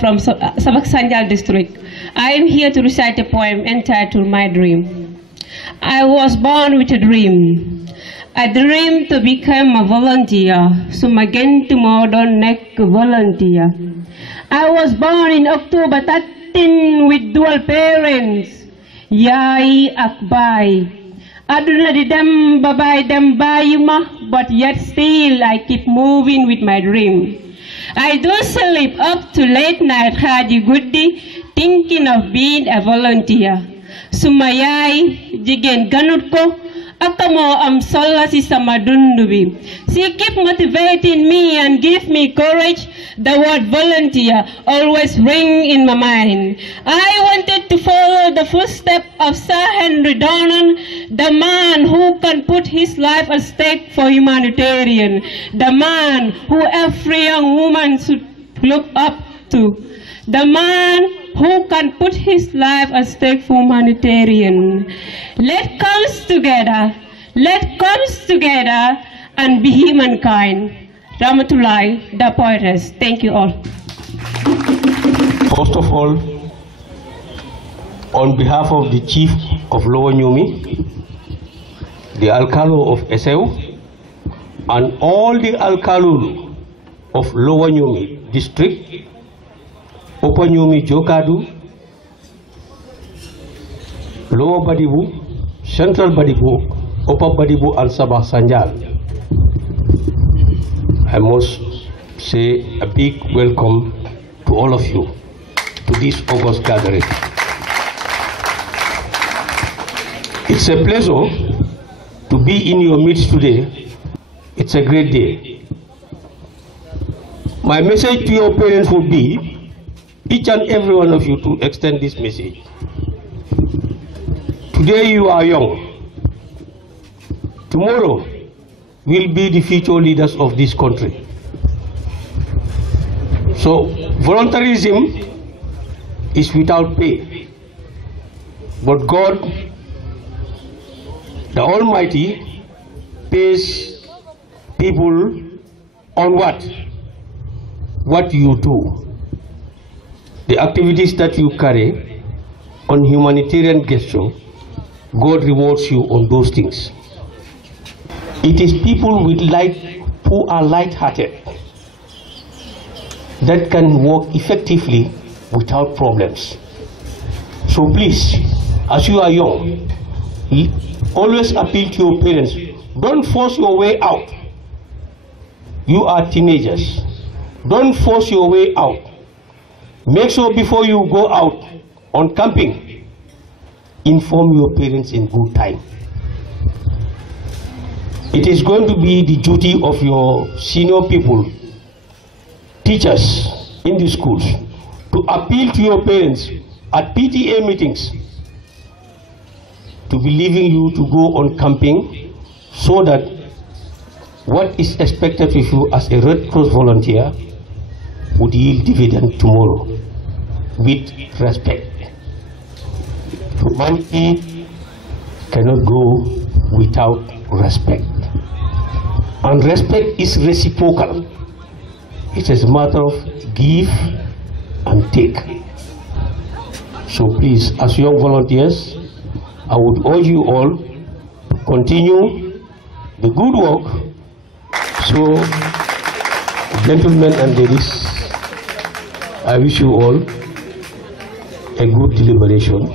from Sabak Sanjal district. I am here to recite a poem entitled My Dream. I was born with a dream. I dream to become a volunteer, so again tomorrow don't neck volunteer. I was born in October 13 with dual parents, Yai Akbai. Aduna di dem babai dem bayuma, but yet still I keep moving with my dream. I do sleep up to late night hadi goody, thinking of being a volunteer. Sumayay, jigen ganut ko, akamo am solasi sama dundubi. She keep motivating me and give me courage. The word volunteer always ring in my mind. I wanted to follow the footsteps of Sir Henry Donnan, the man who can put his life at stake for humanitarian, the man who every young woman should look up to, the man who can put his life at stake for humanitarian. Let's come together and be humankind. Ramatulai, the poetess. Thank you all. First of all, on behalf of the Chief of Lower Nyumi, the Alcalo of Essau, and all the Alcalo of Lower Nyumi District, Upper Nyumi Jokadu, Lower Badibu, Central Badibu, Upper Badibu, and Sabah Sanjal. I must say a big welcome to all of you to this August gathering. It's a pleasure to be in your midst today. It's a great day. My message to your parents would be, each and every one of you to extend this message. Today you are young. Tomorrow will be the future leaders of this country. So voluntarism is without pay, but God, the Almighty, pays people on what you do, the activities that you carry on humanitarian gesture. God rewards you on those things. It is people who are light-hearted that can work effectively without problems. So please, as you are young, always appeal to your parents. Don't force your way out. You are teenagers. Don't force your way out. Make sure before you go out on camping, inform your parents in good time. It is going to be the duty of your senior people, teachers in the schools, to appeal to your parents at PTA meetings to be leaving you to go on camping, so that what is expected of you as a Red Cross volunteer would yield dividend tomorrow with respect. Humanity cannot go without respect. And respect is reciprocal. It is a matter of give and take. So please, as young volunteers, I would urge you all to continue the good work. So, gentlemen and ladies, I wish you all a good deliberation,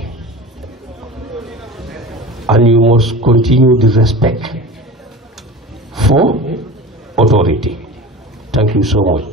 and you must continue the respect for authority. Thank you so much.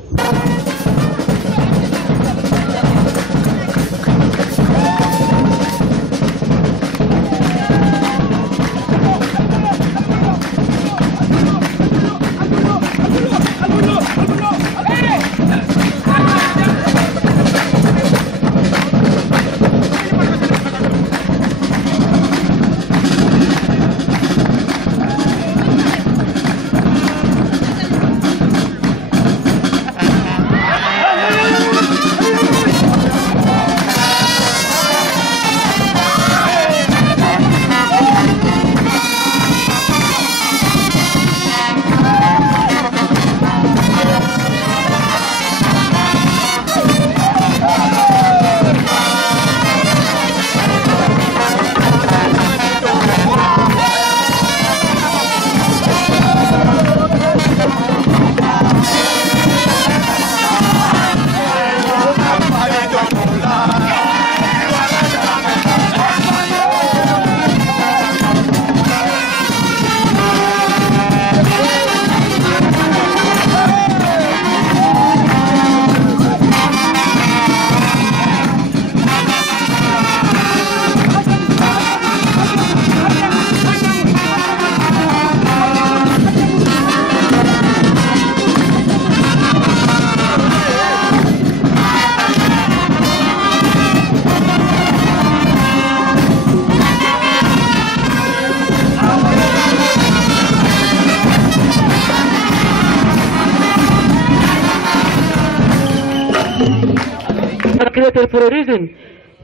are created for a reason.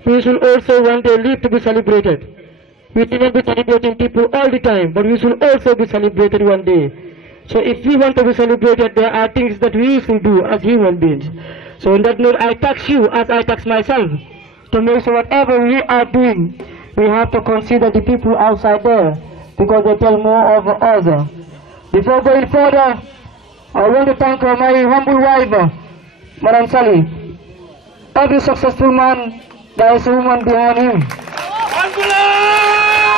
We should also one day live to be celebrated. We cannot be celebrating people all the time, but we should also be celebrated one day. So if we want to be celebrated, there are things that we should do as human beings. So on that note, I tax you as I tax myself to make sure whatever we are doing, we have to consider the people outside there because they tell more of us. Before going further, I want to thank my humble wife, Madam Sally. Every successful man, there is a woman behind him.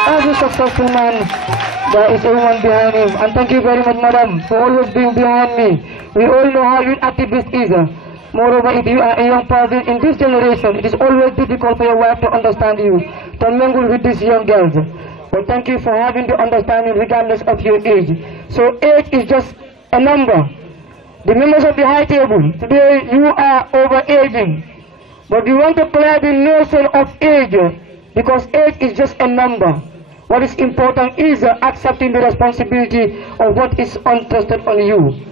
Every successful man, there is a woman behind him. And thank you very much, Madam, for always being behind me. We all know how youth activist is. Moreover, if you are a young person in this generation, it is always difficult for your wife to understand you, to mingle with these young girls. But thank you for having the understanding regardless of your age. So age is just a number. The members of the high table, today you are over-aging. But we want to clear the notion of age, because age is just a number. What is important is accepting the responsibility of what is entrusted on you.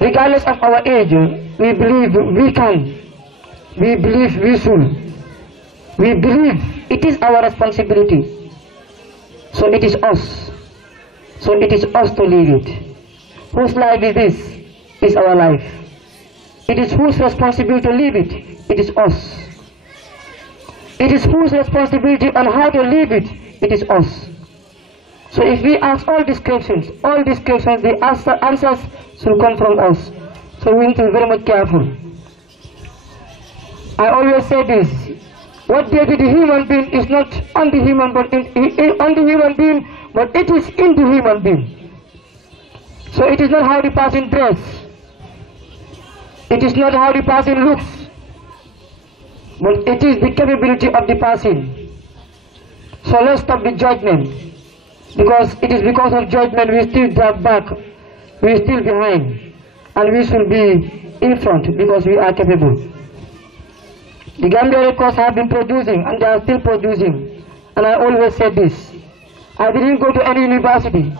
Regardless of our age, we believe we can. We believe we should. We believe it is our responsibility. So it is us. So it is us to live it. Whose life is this? Is our life. It is whose responsibility to live it? It is us. It is whose responsibility on how to live it? It is us. So if we ask all these questions, the answers should come from us. So we need to be very much careful. I always say this: what they did the human being is not on the human, but on the human being, but it is in the human being. So it is not how the person dress. It is not how the person looks, but it is the capability of the person. So let's stop the judgment, because it is because of judgment we still drag back, we are still behind, and we should be in front because we are capable. The Gambia Red Cross have been producing, and they are still producing, and I always say this: I didn't go to any university.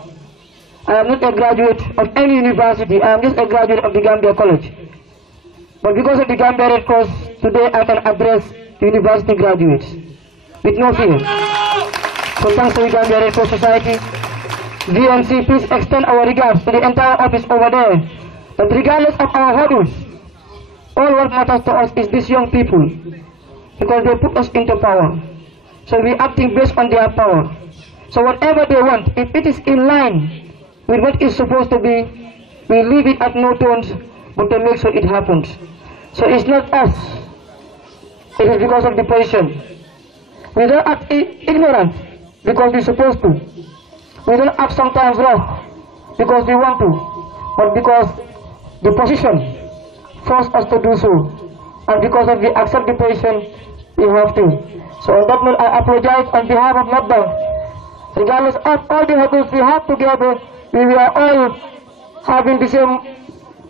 I am not a graduate of any university. I am just a graduate of the Gambia College. But because of the Gambia Red Cross, today I can address the university graduates with no fear. So thanks to the Gambia Red Cross Society. GNC, please extend our regards to the entire office over there. But regardless of our hurdles, all what matters to us is these young people, because they put us into power. So we are acting based on their power. So whatever they want, if it is in line with what is supposed to be, we leave it at no terms, but to make sure it happens. So it's not us, it is because of the position. We don't act ignorant because we're supposed to. We don't act sometimes rough because we want to, but because the position forced us to do so. And because of the accept the position, we have to. So on that note, I apologize on behalf of NADBANK. Regardless of all the hurdles we have together, we are all having the same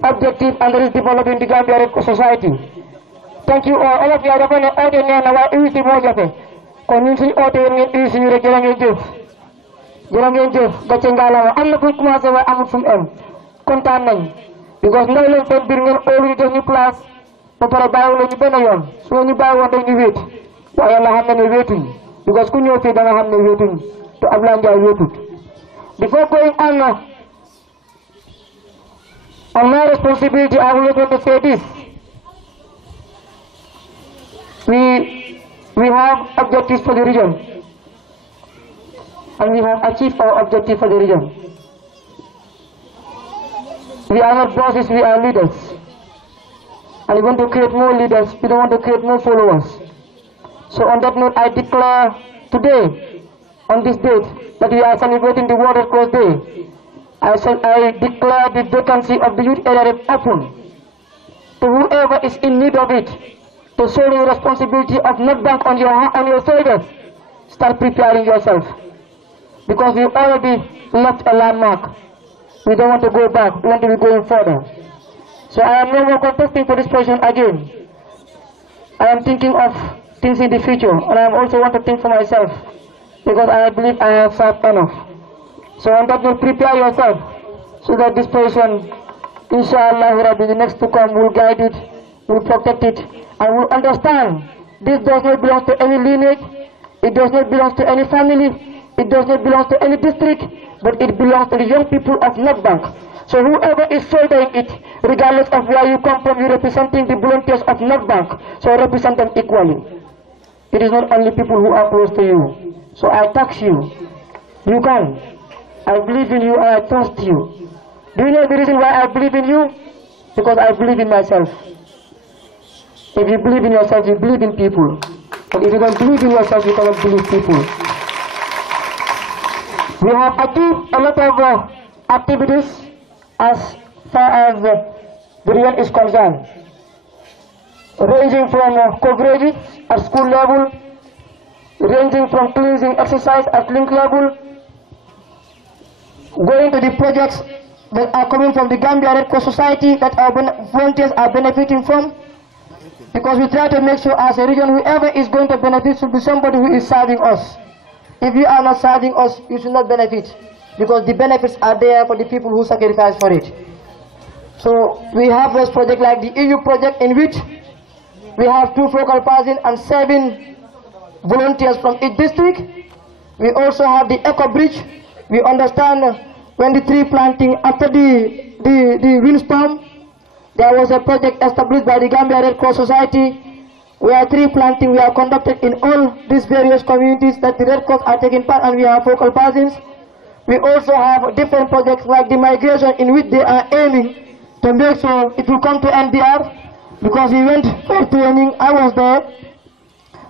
objective, and that is developing the Gambia Red Cross Society. Thank you all. All of you are going to order now. Why is the most of it? Community order is you regular Jeff. Jeremy Jeff, Gachangala. I'm not going to answer why I'm from M. Contamin. Because no one can bring in all the new class. But I buy all the Benayon. So when you buy one, then you wait. Why am I having waiting? Because when you say that I have no waiting to Ablanja waited. Before going on my responsibility, I would want to say this. We have objectives for the region, and we have achieved our objective for the region. We are not bosses, we are leaders, and we want to create more leaders. We don't want to create more followers. So on that note, I declare today, on this date, that we are celebrating the World Red Cross Day. I declare the vacancy of the youth area open to whoever is in need of it, to show the responsibility of NADBANK on your shoulders. Start preparing yourself, because we already left a landmark. We don't want to go back, we want to be going further. So I am no more contesting for this position again. I am thinking of things in the future, and I also want to think for myself, because I believe I have served enough. So on that note, prepare yourself, so that this person, inshallah, the next to come, will guide it, will protect it, and will understand this does not belong to any lineage, it does not belong to any family, it does not belong to any district, but it belongs to the young people of North Bank. So whoever is shouldering it, regardless of where you come from, you're representing the volunteers of North Bank, so represent them equally. It is not only people who are close to you. So I tax you. You can. I believe in you and I trust you. Do you know the reason why I believe in you? Because I believe in myself. If you believe in yourself, you believe in people. But if you don't believe in yourself, you cannot believe people. We have achieved a lot of activities as far as the region is concerned, ranging from coverages at school level, ranging from cleansing exercise at link level, going to the projects that are coming from the Gambia Red Cross Society that our volunteers are benefiting from, because we try to make sure as a region whoever is going to benefit should be somebody who is serving us. If you are not serving us, you should not benefit, because the benefits are there for the people who sacrifice for it. So we have this project like the EU project, in which we have 2 focal persons and 7 volunteers from each district. We also have the Eco Bridge. We understand when the tree planting after the windstorm, there was a project established by the Gambia Red Cross Society where tree planting we are conducted in all these various communities that the Red Cross are taking part, and we are focal persons. We also have different projects like the migration, in which they are aiming to make sure it will come to NDR, because we went for training, I was there,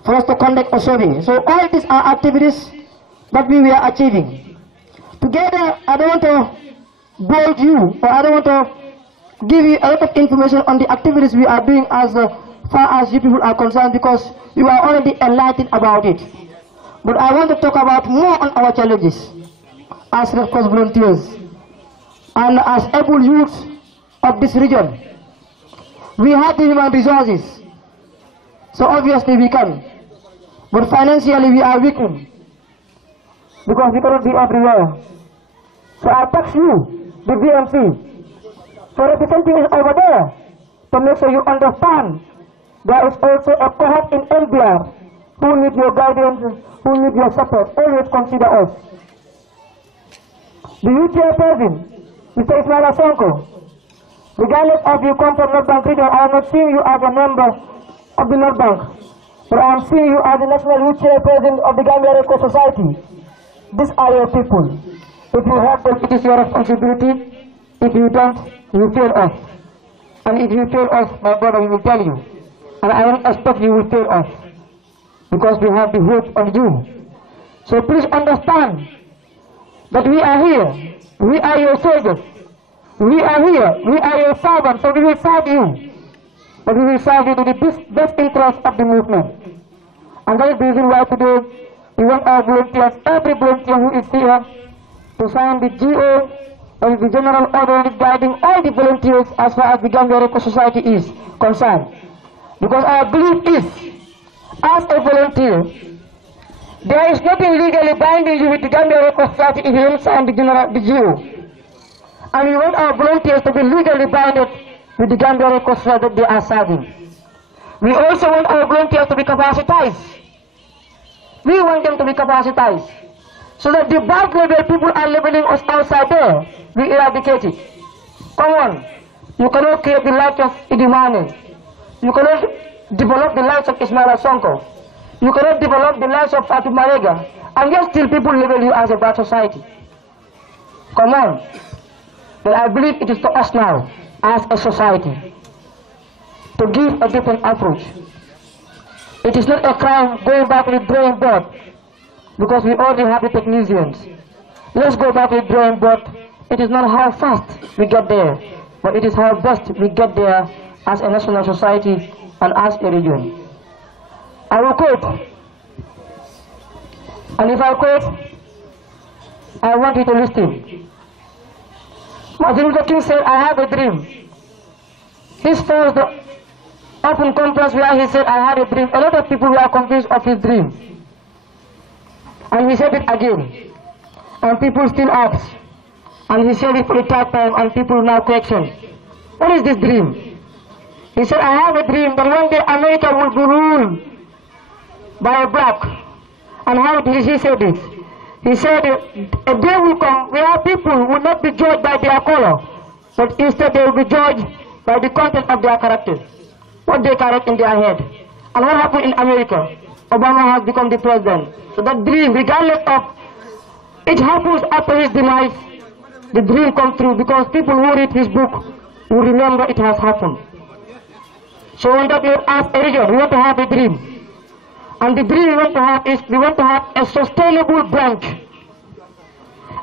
for us to conduct a survey. So all these are activities that we were achieving. Together, I don't want to bold you, or I don't want to give you a lot of information on the activities we are doing as far as you people are concerned, because you are already enlightened about it. But I want to talk about more on our challenges as Red Cross volunteers and as able youths of this region. We have the human resources, so obviously we can. But financially we are weakened, because we cannot be everywhere. So I tax you, the BMC, for representing us over there, to make sure you understand there is also a cohort in NBR who need your guidance, who need your support. Always consider us. The youth chairperson, Mr. Ismail Sonko, regardless of you come from North Bank region, I am not seeing you as a member of the North Bank, but I am seeing you as the National Youth Chairperson of the Gambia Red Cross Society. These are your people. If you help them, it is your responsibility. If you don't, you fail us. And if you fail us, my brother, we will tell you. And I don't expect you will fail us, because we have the hope on you. So please understand that we are here. We are your soldiers. We are here. We are your servants. So we will serve you. But we will serve you to the best interest of the movement. And that is the reason why today we want our volunteers, every volunteer who is here, to sign the GO or the general order guiding all the volunteers as far as the Gambia Red Cross Society is concerned. Because our belief is, as a volunteer, there is nothing legally binding you with the Gambia Red Cross Society if you don't sign the GO. And we want our volunteers to be legally binded with the Gambia Red Cross Society that they are serving. We also want our volunteers to be capacitized. We want them to be capacitized, so that the bad level people are leveling us outside there, we eradicate it. Come on, you cannot create the light of Idimane. You cannot develop the lives of Ismail Sonko. You cannot develop the lives of Fatou Marega, and yet still people label you as a bad society. Come on. But I believe it is to us now, as a society, to give a different approach. It is not a crime going back to the drawing board, because we already have the technicians. Let's go back to the drawing board. It is not how fast we get there, but it is how best we get there as a national society and as a region. I will quote, and if I quote, I want you to listen. Martin Luther King said, I have a dream. His first open conference where he said, I had a dream. A lot of people were confused of his dream. And he said it again. And people still ask. And he said it for the third time, and people now question, what is this dream? He said, I have a dream that one day America will be ruled by a black. And how did he say this? He said, a day will come where people will not be judged by their color, but instead they will be judged by the content of their character, what they carry in their head. And what happened in America? Obama has become the president. So that dream, regardless of it happens after his demise, the dream comes true because people who read his book will remember it has happened. So on that note, as a region, we want to have a dream. And the dream we want to have is, we want to have a sustainable branch.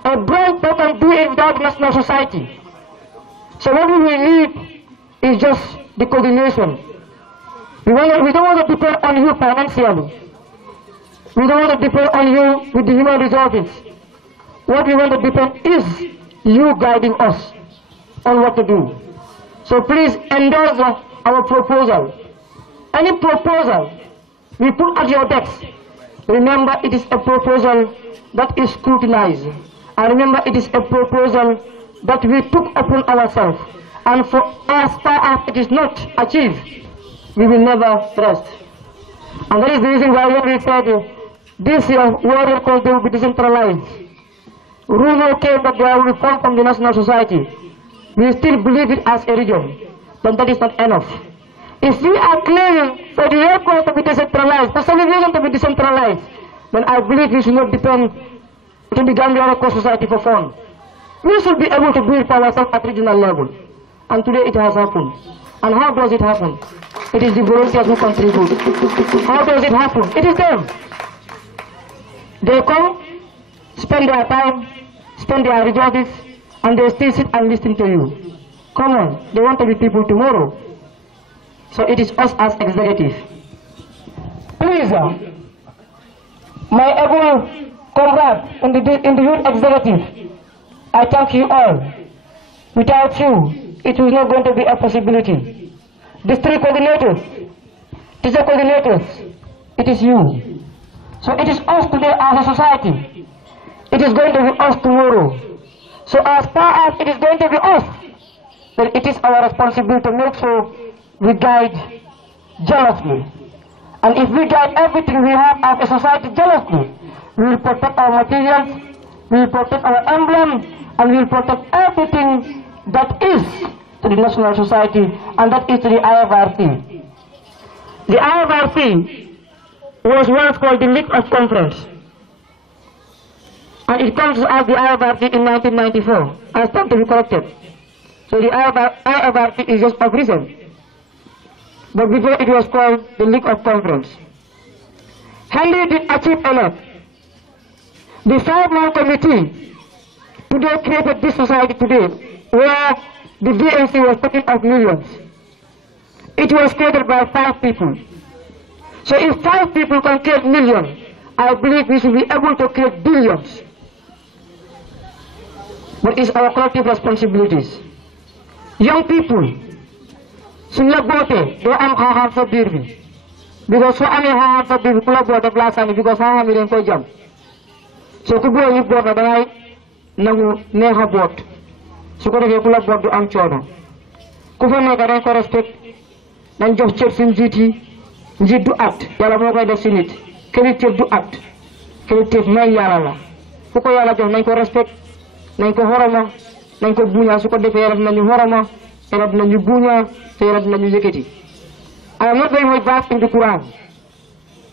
A branch that can do it without national society. So what we will need is just the coordination. We don't want to depend on you financially. We don't want to depend on you with the human resources. What we want to depend is you guiding us on what to do. So please endorse our proposal. Any proposal we put at your desk, remember it is a proposal that is scrutinized. And remember it is a proposal that we took upon ourselves. And for as far as it is not achieved, we will never rest. And that is the reason why when we said this year warrior cause they will be decentralized. Rumor came that there will be formed from the national society. We still believe it as a region, but that is not enough. If we are claiming for the Red Cross to be decentralized, for celebration to be decentralized, then I believe we should not depend on the Gambia Red Cross Society for fun. We should be able to build for ourselves at regional level. And today it has happened. And how does it happen? It is the volunteers who contribute. How does it happen? It is them. They come, spend their time, spend their resources, and they still sit and listen to you. Come on, they want to be people tomorrow. So it is us as executive. Please, my able comrade in the youth executive, I thank you all. Without you, it was not going to be a possibility. District coordinators, teacher coordinators, it is you. So it is us today as a society. It is going to be us tomorrow. So as far as it is going to be us, then it is our responsibility to make sure we guide jealously. And if we guide everything we have as a society jealously, we will protect our materials, we will protect our emblem, and we will protect everything that is to the national society, and that is to the IFRC. The IFRC was once called the League of Conference. And it comes as the IFRC in 1994. I stand to be corrected. So the IFRC is just of recent. But before it was called the League of Conference. Henry did achieve a lot. The 5-man committee today created this society today, where the DNC was talking of millions. It was created by 5 people. So if 5 people can create millions, I believe we should be able to create billions. But it's our collective responsibilities. Young people, they am hard for baby. Because so I'm hard for baby, because I am for jump. So to go you bought a nangu neha bought. So go to the board to am chono. Kufana can respect, then just check in GT. Njit du act yalla mo koy def ci nit kilifteef du act kilifteef may yalla la fu ko yalla jox nañ ko respect nañ ko horoma nañ ko buña su ko defé yalla nañu horoma yalla nañu buña te yalla nañu yëkëti I am not very much vast in the Quran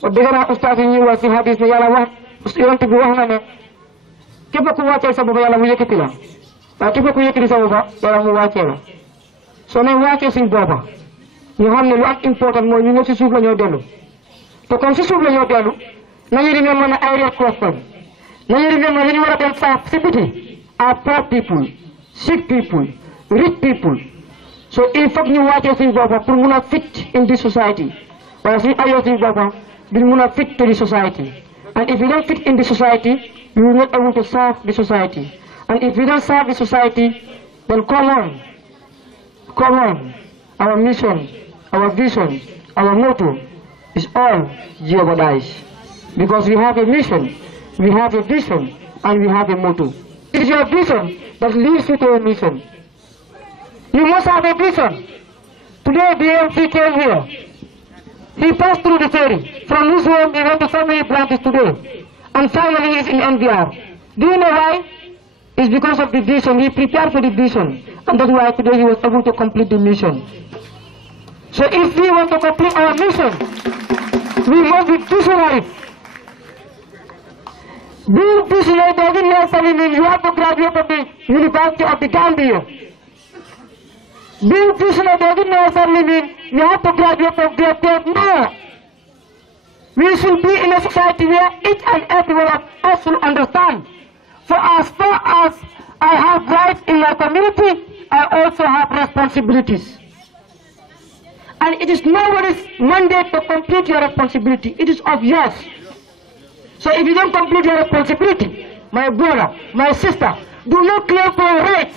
but dégg naa ustaas yi ñuy wax ci hadith ne yalla wax yonent bi wax na ne képp ku wàcceel sa bopp yalla mu yëkëti la waaye képp ku yëkëti sa bopp yalla mu wàccee la so nañ wàccee suñ boppa ñu xam ne lu am important mooy ñu ne si suuf la ñoo dellu te comme si suuf la ñoo dellu nañu di mën a ay Red Cross fan nañu di mën li ñu war a dem saaf si biti are poor people, sick people, rich people. So il faut ñu wàccee suñu boppam pour mun a fit in this society waaye suñu ayoo suñu boppam duñ mun a fit to the society and if you don't fit in the society you will not able to serve the society and if you don't serve the society then come on our mission, our vision, our motto is all jeopardized. Because we have a mission, we have a vision, and we have a motto. It is your vision that leads you to a mission. You must have a vision Today BMC came here. He passed through the ferry. From his home he went to so many branches today. And finally he is in NVR. Do you know why? It's because of the vision. He prepared for the vision. And that's why today he was able to complete the mission. So if we want to complete our mission, we must be visionaries. Being visionary doesn't necessarily mean you have to graduate from the University of the Gambia. Being visionary doesn't necessarily mean you have to graduate from grade 12. No. We should be in a society where each and every one of us will understand. For as far as I have rights in my community, I also have responsibilities. And it is nobody's mandate to complete your responsibility. It is of yours. So if you don't complete your responsibility, my brother, my sister, do not claim for your rights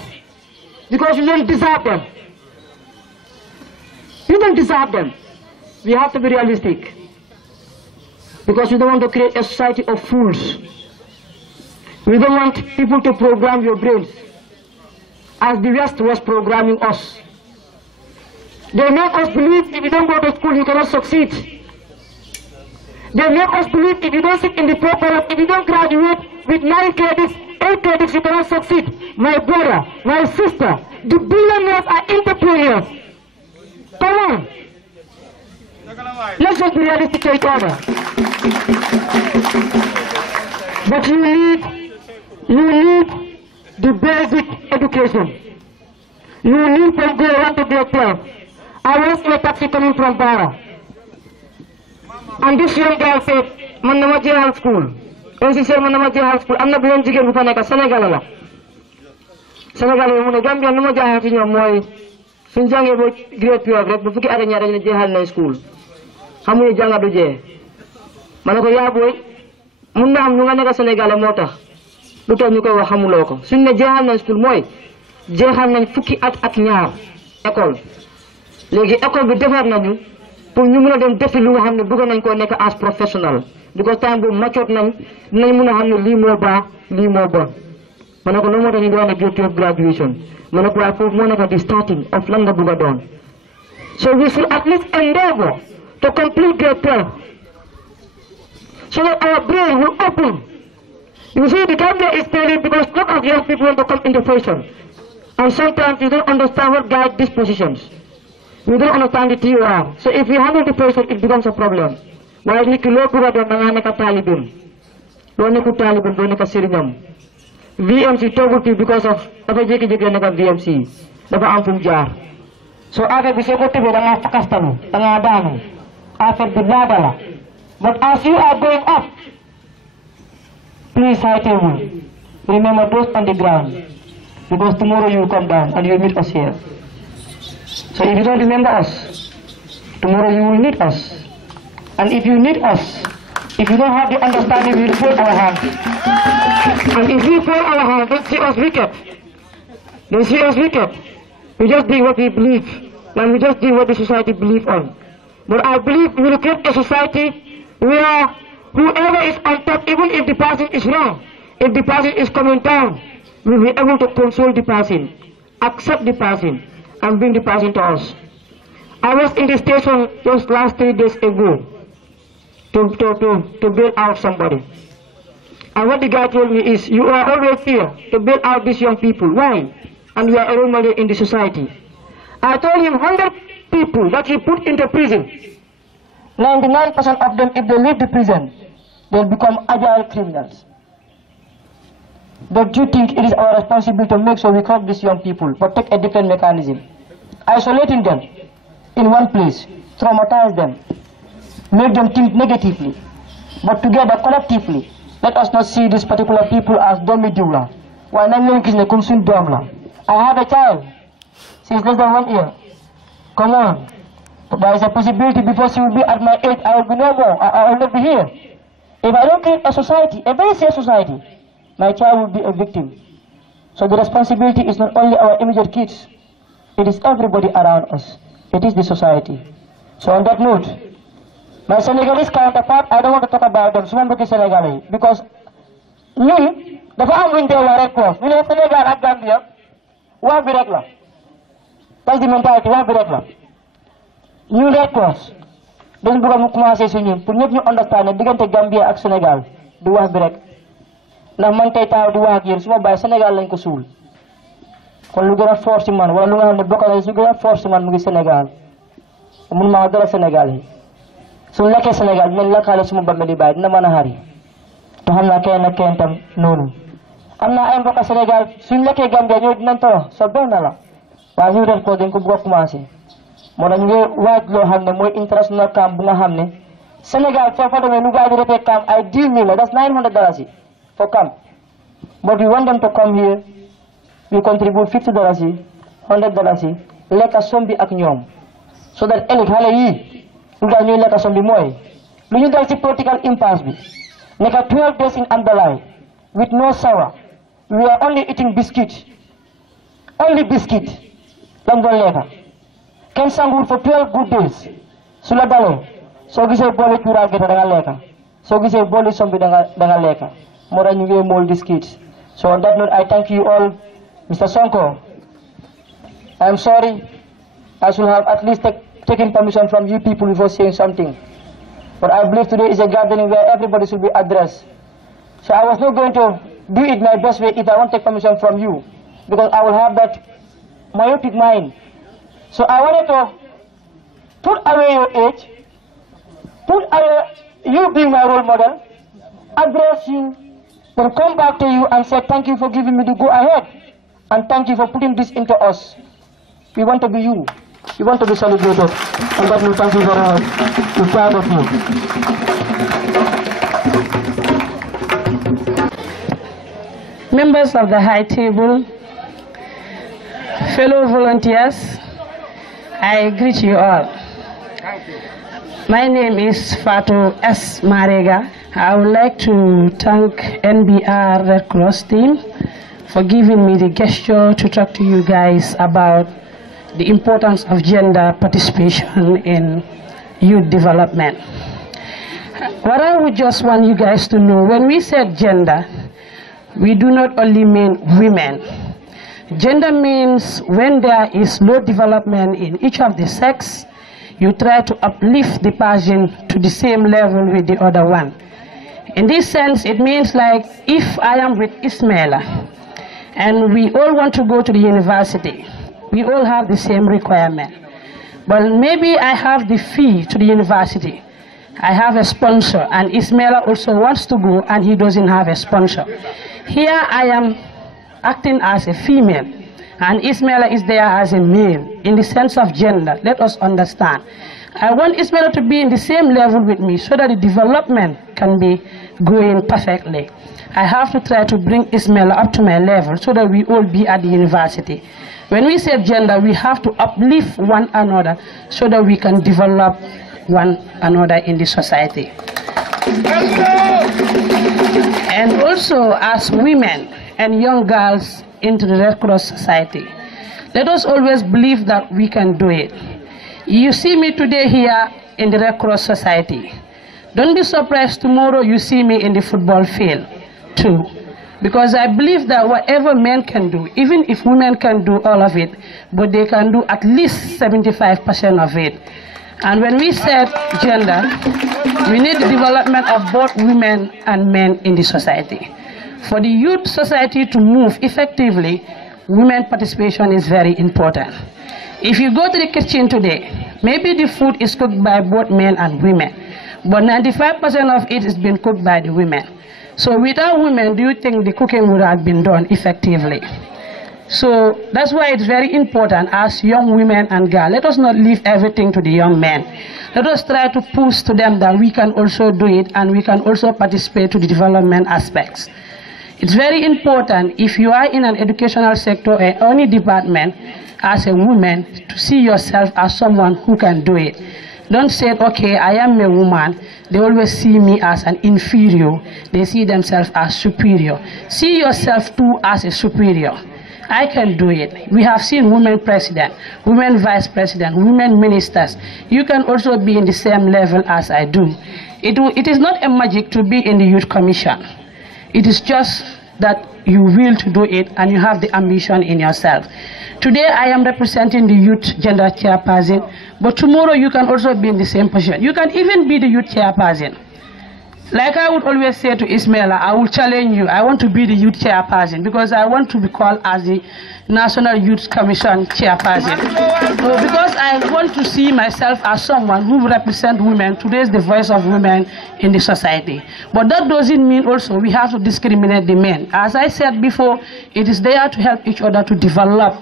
because you don't deserve them. You don't deserve them. We have to be realistic because we don't want to create a society of fools. We don't want people to program your brains as the West was programming us. They make us believe if you don't go to school you cannot succeed. They make us believe if you don't sit in the paper, if you don't graduate with 9 credits, 8 credits, you cannot succeed. My brother, my sister, the billionaires are entrepreneurs. Come on. Let's just be realistic to each other. But you need the basic education. You need from grade 1 to grade 12. I was in a taxi coming from Barra. And this young girl said, man nama jehal school. When she said man nama jehal school, am na benn jigéen bu fa nekk Sénégal la. Sénégal yi mu ne Gambia nu ma jaaxal ci ñoom mooy suñ jàngee ba grade 12 rek ba fukki at ak ñaar dañu ne jeexal nañ school. Xamuñu jànga du jee. Ma ne ko yaa booy mun na am ñu nga nekk Sénégal moo tax. Lu tax ñu koy wax xamuloo ko. Suñ ne jeexal nañ school mooy jeexal nañ fukki at ak ñaar école. Léegi école bi defar nañu pour ñu mën a dem defi lu nga xam ne bëgg nañ koo nekk as professionnel because time boobu mature nañ dinañ mën a xam ne lii moo baax lii moo bon ma ne ko loolu moo tax ñu doon grade 12 graduation ma ne ko waaye foofu moo nekk di starting of lan nga bëgg a doon so we should at least endeavor to complete grade 12 so that our brain will open. You see, the Gambia is failing because a lot of young people want to come into fashion and sometimes you don't understand what guides these positions. We don't understand the TOR. So if you handle the person, it becomes a problem. Why niki lo buga do nga neka talibim. Lo neku talibim do neka sëriñam. VMC togul fi because of dafa jeki jeki neka VMC. Dafa am fu jaar. So affaire bi soko tebe da nga fakastalu, da nga daanu. Affaire bi laga la. But as you are going up, please high table. Remember those on the ground. Because tomorrow you will come down and you will meet us here. So if you don't remember us, tomorrow you will need us. And if you need us, if you don't have the understanding, we will fold our hands. And if we fold our hands, don't see us wicked. Don't see us wicked. We just do what we believe. And we just do what the society believes on. But I believe we will create a society where whoever is on top, even if the person is wrong, if the person is coming down, we will be able to console the person, accept the person, and bring the person to us. I was in the station just last 3 days ago to bail out somebody. And what the guy told me is, you are always here to bail out these young people. Why? And we are a role model in the society. I told him 100 people that he put into prison, 99% of them, if they leave the prison, they'll become agile criminals. But do you think it is our responsibility to make sure we correct these young people, but take a different mechanism? Isolating them in one place, traumatize them, make them think negatively. But together, collectively, let us not see these particular people as domidula. I have a child. She is less than 1 year. Come on. But there is a possibility before she will be at my age, I will be no more. I will not be here. If I don't create a society, a very safe society, my child will be a victim. So the responsibility is not only our immediate kids, it is everybody around us. It is the society. So on that note, my Senegalese counterpart, I don't want to talk about them, Senegalese, because me, the family they were Red Cross. We know Senegal and Gambia, one direct. That's the mentality, one direct. ñu Red Cross dañ bëgg mu commencé si ñun pour ñëpp ñu understand ne diggante Gambia ak Sénégal du wax bi rek ndax man tey taxaw di wax ak yéen su ma bàyyi Sénégal lañ ko suul kon lu gën a fort si man wala lu nga xam ne bokk na su gën a fort si man mu ngi Sénégal mun maa dara Sénégal yi su lekkee Sénégal dinañ lakkaale suma bambe di bàyyi dina mën a xari te xam naa kenn ak kenn tam noonu am naa ay mbokk Sénégal suñ lekkee Gambia ñëw dinañ toro so benn la waaye ñu Red Cross dañ ko bëgg a commencé moo tax ñu ngi waaj loo xam ne mooy international camp bu nga xam ne Sénégal soo fa demee nu gaa yi defee camp ay 10,000 la that's $900 for camp but we want them to come here we contribute $50 $100 lekka sombi ak ñoom so that ëllëg xale yii lu tax ñuy lekka sombi mooy lu ñu dal ci political impasse bi nekka 12 days in Amdalaay with no sour we are only eating biscuit lañ doon lekka kenn sanguwul for 12 good days su la dalee soo gisee boole cuuraay gerte da nga lekka soo gisee boole sombi da nga lekka moo tax ñu ngi mold these kids. So on that note, I thank you all. Mr. Sonko, I am sorry. I should have at least taken permission from you people before saying something. But I believe today is a gathering where everybody should be addressed. So I was not going to do it my best way if I won't take permission from you, because I will have that myopic mind. So I wanted to put away your age, put away you being my role model, address you, then come back to you and say thank you for giving me the go ahead, and thank you for putting this into us. We want to be you. We want to be celebrated. And that will thank you very much. We're proud of you. Members of the High Table, fellow volunteers, I greet you all. My name is Fatou S. Marega. I would like to thank NBR Red Cross team for giving me the gesture to talk to you guys about the importance of gender participation in youth development. What I would just want you guys to know, when we said gender, we do not only mean women. Gender means when there is low development in each of the sex, you try to uplift the person to the same level with the other one. In this sense, it means like if I am with Ismaila and we all want to go to the university, we all have the same requirement. But maybe I have the fee to the university. I have a sponsor, and Ismaila also wants to go and he doesn't have a sponsor. Here I am acting as a female, and Ismaila is there as a male. In the sense of gender, let us understand. I want Ismaila to be in the same level with me so that the development can be going perfectly. I have to try to bring Ismaila up to my level so that we all be at the university. When we say gender, we have to uplift one another so that we can develop one another in the society. And also as women and young girls into the Red Cross Society, let us always believe that we can do it. You see me today here in the Red Cross Society. Don't be surprised tomorrow you see me in the football field too. Because I believe that whatever men can do, even if women can do all of it, but they can do at least 75% of it. And when we said gender, we need the development of both women and men in the society. For the youth society to move effectively, women participation is very important. If you go to the kitchen today, maybe the food is cooked by both men and women, but 95% of it is being cooked by the women. So without women, do you think the cooking would have been done effectively? So that's why it's very important as young women and girls, let us not leave everything to the young men. Let us try to push to them that we can also do it and we can also participate to the development aspects. It's very important if you are in an educational sector or any department as a woman to see yourself as someone who can do it. Don't say, okay, I am a woman. They always see me as an inferior. They see themselves as superior. See yourself too as a superior. I can do it. We have seen women president, women vice president, women ministers. You can also be in the same level as I do. It is not a magic to be in the youth commission. It is just that you will to do it and you have the ambition in yourself. Today I am representing the youth gender chairperson, but tomorrow you can also be in the same position. You can even be the youth chairperson. Like I would always say to Ismaila, I will challenge you. I want to be the youth chairperson because I want to be called as the National Youth Commission chairperson. So because I want to see myself as someone who represents women, to raise the voice of women in the society. But that doesn't mean also we have to discriminate the men. As I said before, it is there to help each other to develop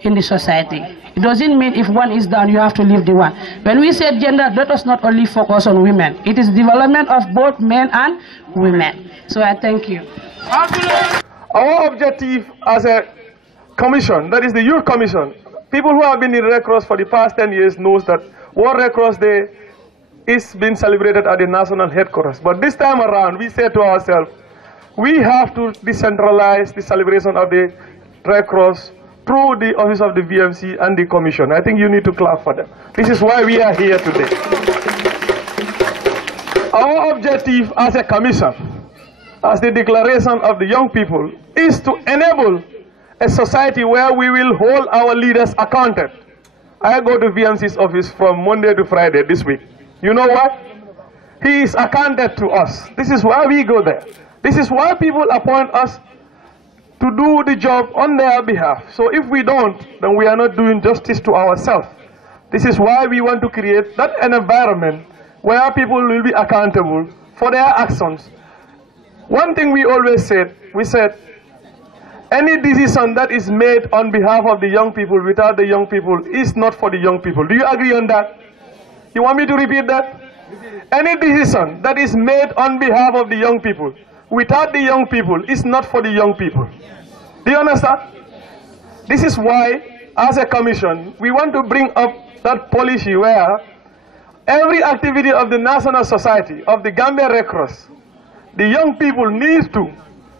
in the society. It doesn't mean if one is down, you have to leave the one. When we say gender, let us not only focus on women. It is development of both men and women. So I thank you. Our objective as a commission, that is the Youth Commission, people who have been in Red Cross for the past 10 years knows that World Red Cross Day is being celebrated at the national headquarters. But this time around, we said to ourselves, we have to decentralize the celebration of the Red Cross through the office of the VMC and the commission. I think you need to clap for them. This is why we are here today. Our objective as a commission, as the declaration of the young people, is to enable a society where we will hold our leaders accountable. I go to VMC's office from Monday to Friday this week. You know what? He is accountable to us. This is why we go there. This is why people appoint us to do the job on their behalf. So if we don't, then we are not doing justice to ourselves. This is why we want to create an environment where people will be accountable for their actions. One thing we always said, we said, any decision that is made on behalf of the young people without the young people is not for the young people. Do you agree on that? You want me to repeat that? Any decision that is made on behalf of the young people without the young people is not for the young people. Do you understand? This is why, as a commission, we want to bring up that policy where every activity of the national society, of the Gambia Red Cross, the young people need to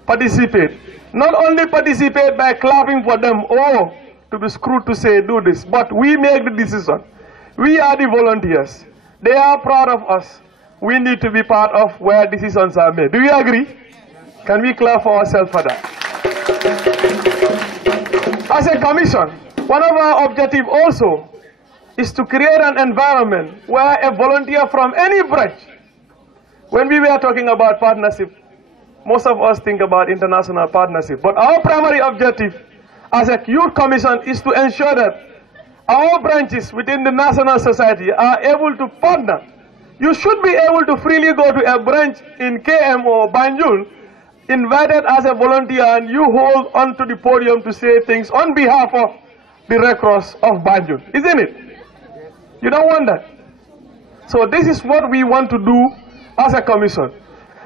participate. Not only participate by clapping for them or to be screwed to say do this, but we make the decision. We are the volunteers. They are proud of us. We need to be part of where decisions are made. Do you agree? Can we clap for ourselves for that? As a commission, one of our objectives also is to create an environment where a volunteer from any branch, when we were talking about partnership, most of us think about international partnership, but our primary objective as a youth commission is to ensure that our branches within the national society are able to partner. You should be able to freely go to a branch in KM or Banjul, invited as a volunteer, and you hold onto the podium to say things on behalf of the Red Cross of Banjul, isn't it? You don't want that. So this is what we want to do as a commission.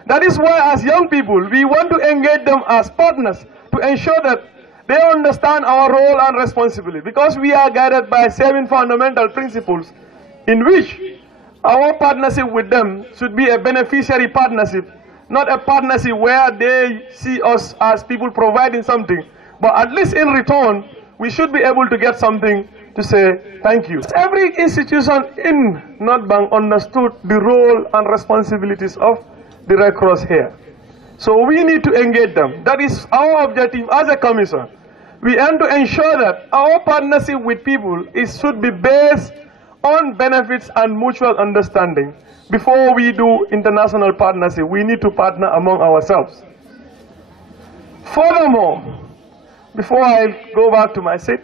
That is why as young people, we want to engage them as partners to ensure that they understand our role and responsibility, because we are guided by 7 fundamental principles in which our partnership with them should be a beneficiary partnership, not a partnership where they see us as people providing something, but at least in return, we should be able to get something to say thank you. Every institution in North Bank understood the role and responsibilities of the Red Cross here. So we need to engage them. That is our objective as a commission. We aim to ensure that our partnership with people should be based on benefits and mutual understanding. Before we do international partnership, we need to partner among ourselves. Furthermore, before I go back to my seat,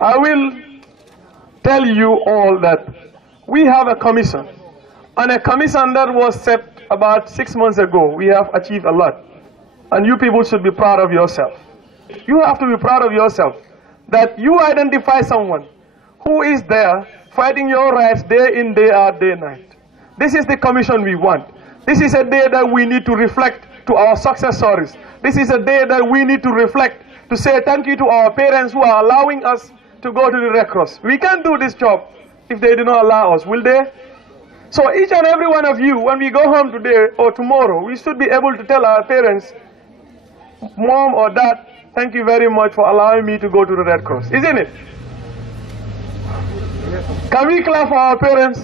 I will tell you all that we have a commission, and a commission that was set about 6 months ago. We have achieved a lot, and you people should be proud of yourself. You have to be proud of yourself that you identify someone who is there fighting your rights day in, day out, day night. This is the commission we want. This is a day that we need to reflect to our success stories. This is a day that we need to reflect to say thank you to our parents who are allowing us to go to the Red Cross. We can't do this job if they do not allow us, will they? So each and every one of you, when we go home today or tomorrow, we should be able to tell our parents, mom or dad, thank you very much for allowing me to go to the Red Cross, isn't it? Can we clap for our parents?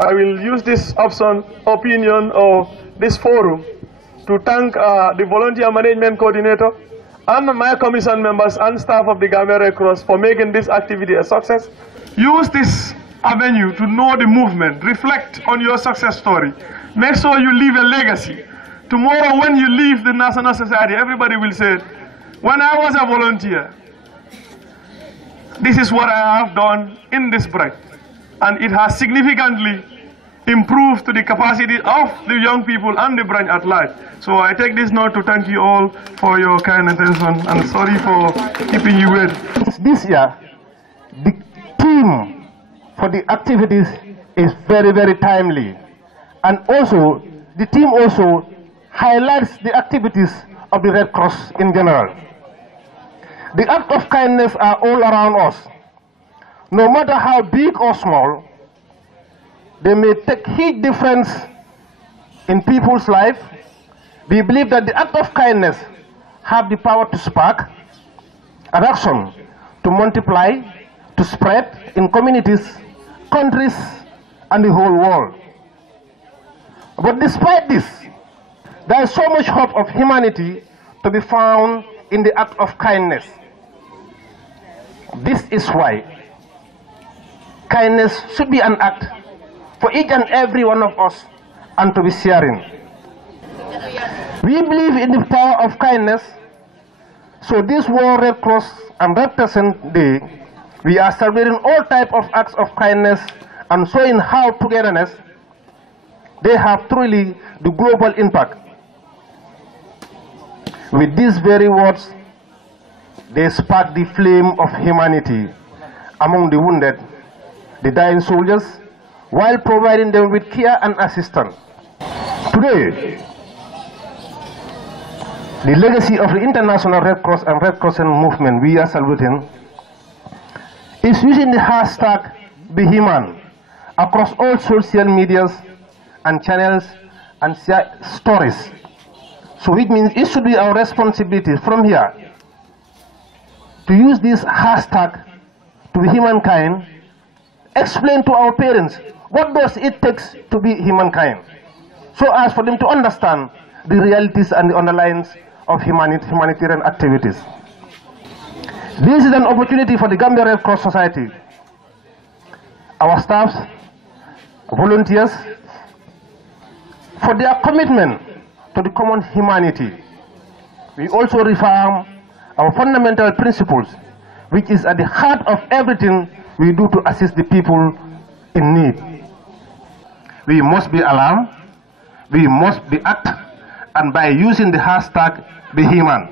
I will use this opinion or this forum to thank the volunteer management coordinator and my commission members and staff of the Gambia Red Cross for making this activity a success. Use this avenue to know the movement, reflect on your success story. Make sure you leave a legacy. Tomorrow when you leave the National Society, everybody will say, when I was a volunteer, this is what I have done in this branch. And it has significantly improved to the capacity of the young people and the branch at large. So I take this note to thank you all for your kind attention and sorry for keeping you waiting. This year, the theme for the activities is very, very timely. And also, the theme also highlights the activities of the Red Cross in general. The acts of kindness are all around us. No matter how big or small, they may take huge difference in people's life. We believe that the act of kindness have the power to spark an action, to multiply, to spread in communities, countries, and the whole world. But despite this, there is so much hope of humanity to be found in the act of kindness. This is why kindness should be an act for each and every one of us and to be sharing. We believe in the power of kindness, so this World Red Cross and Red Crescent Day, we are celebrating all types of acts of kindness and showing how togetherness, they have truly the global impact. With these very words, they spark the flame of humanity among the wounded, the dying soldiers, while providing them with care and assistance. Today, the legacy of the International Red Cross and Red Crescent movement we are celebrating is using the hashtag #BeHuman across all social medias and channels and stories. So it means it should be our responsibility from here to use this hashtag to be humankind, explain to our parents what does it take to be humankind, so as for them to understand the realities and the underlines of humanitarian activities. This is an opportunity for the Gambia Red Cross Society, our staffs, volunteers, for their commitment to the common humanity. We also reaffirm our fundamental principles, which is at the heart of everything we do to assist the people in need. We must be alarmed, we must be act, and by using the hashtag #BeHuman.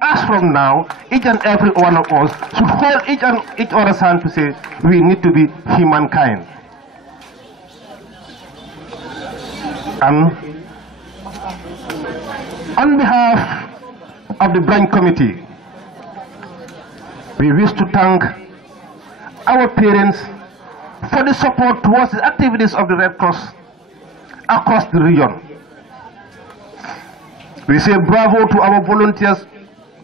As from now, each and every one of us should hold each other's hand to say, we need to be humankind. And on behalf of the branch committee, we wish to thank our parents for the support towards the activities of the Red Cross across the region. We say bravo to our volunteers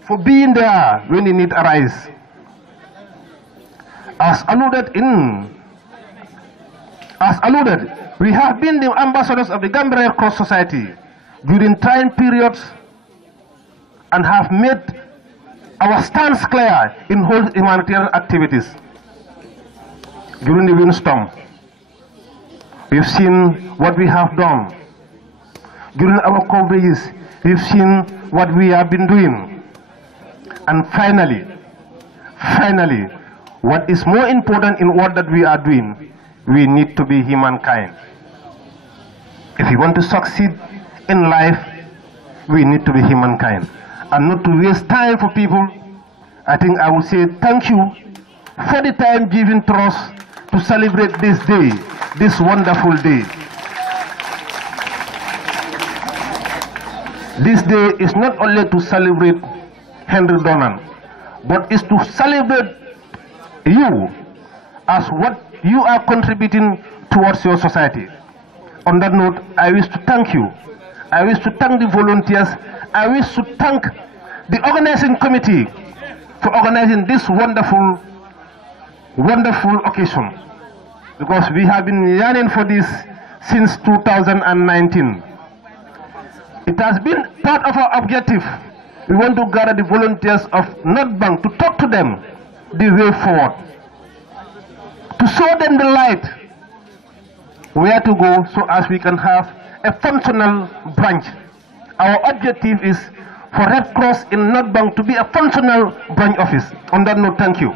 for being there when the need arises. As alluded, we have been the ambassadors of the Gambia Red Cross Society during trying periods and have made our stance clear in whole humanitarian activities. During the windstorm, we've seen what we have done. During our coverages, we've seen what we have been doing. And finally, what is more important in what that we are doing, we need to be humankind. If we want to succeed in life, we need to be humankind. And not to waste time for people. I think I will say thank you for the time given to us to celebrate this day, this wonderful day. This day is not only to celebrate Henry Donan, but is to celebrate you as what you are contributing towards your society. On that note, I wish to thank you. I wish to thank the volunteers. I wish to thank the organizing committee for organizing this wonderful occasion, because we have been yearning for this since 2019. It has been part of our objective. We want to gather the volunteers of North Bank to talk to them the way forward, to show them the light where to go so as we can have a functional branch. Our objective is for Red Cross in North Bank to be a functional branch office. On that note, thank you.